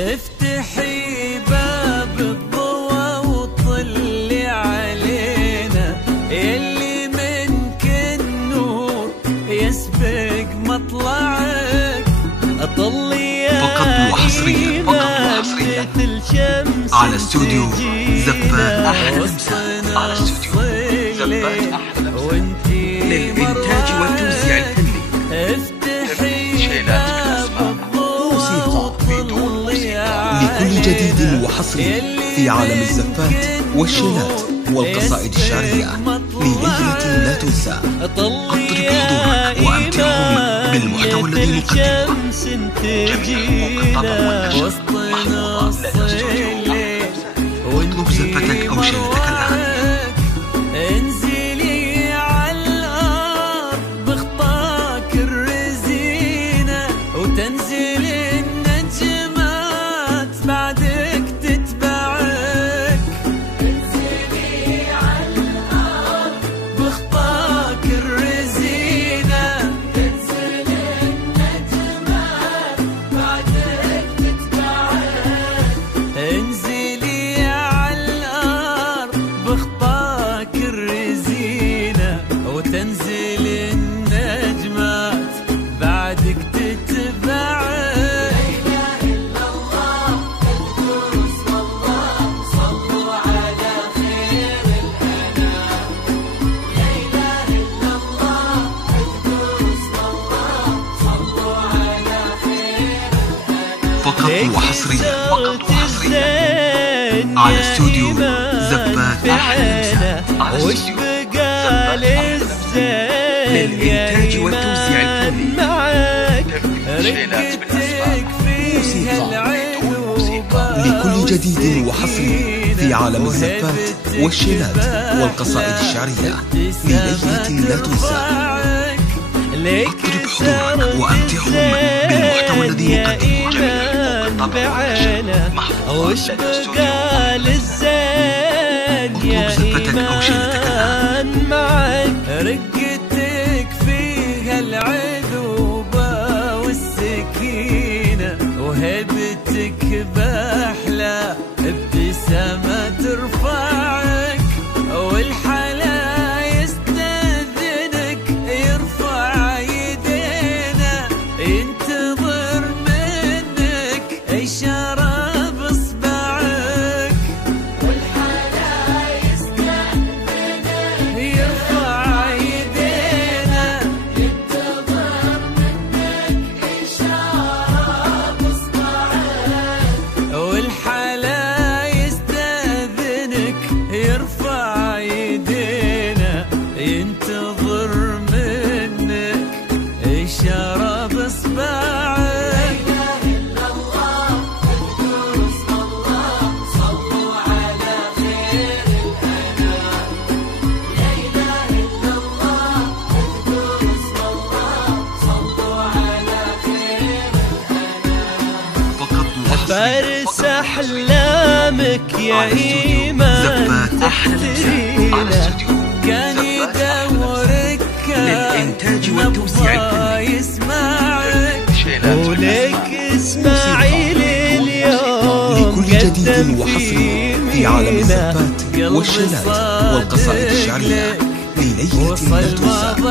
افتحي باب الضوى وطلي علينا، يلي منك النور يسبق مطلعك. اطلي يا وحصريا مثل شمس على استوديو زفات أحلى مساء، على استوديو زفات أحلى مساء للإنتاج والتوزيع الفني. افتحي باب الضوى بدون موسيقى لكل جديد وحصري في عالم الزفات والشيلات والقصائد الشعرية لليلة لا تنسى. اطرب حضورك وأمتعهم بالمحتوى الذي نقدمه. جميع حقوق الطبع والنشر محفوظة لدى استوديو. اطلب زفتك أو شيلتك الآن. انزلي على الأرض بخطاك الرزينة، وتنزل النجمات بعدك تتبعك. انزلي على الأرض بخطاك الرزينة، تنزل النجمات بعدك تتبعك. انزلي على الأرض بخطاك الرزينة، وتنزل النجمات بعدك تتبعك. فقط وحصريا على استوديو زفات أحلى مساء، على استوديو زفات أحلى مساء للإنتاج والتوزيع الفني. لكل جديد وحصري في عالم الزفات والشيلات والقصائد الشعرية لليلة لا تنسى. اطرب حضورك وأمتعهم بالمحتوى الذي نقدمه. جميع حقوق الطبع والنشر محفوظة لدى استوديو. اطلب زفتك أو شيلتك الآن. رقتك فيها العذوبة والسكينة، وهبتك بأحلى ابتسامة ترفعك. والحلا يستأذنك يرفع يدينا، ينتظر منك إشارة بإصبعك. والحلا يستأذنك يرفع يدينا، ينتظر منك إشارة بإصبعك. والحلا يستأذنك يرفع يدينا، ينتظر منك إشارة بإصبعك. فارس أحلامك يا إيمان تحترينا، كان يدورك للإنتاج والتوزيع الفني. يسمعك ولك إسماعيل اليوم. لكل جديد وحصري في عالم الزفات والشيلات والقصائد الشعرية لليلة لا تنسى. اطرب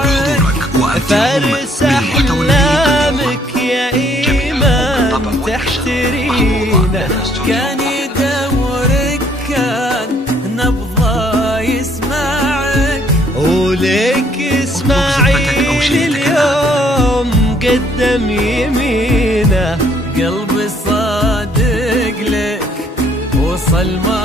حضورك وأمتعهم بالمحتوى الذي نقدمه. يا إيمان تحترينا، كان يدورك كان نبضة يسمعك. ولك إسماعيل اليوم قدم يمينه، قلبي صادق لك وصل ما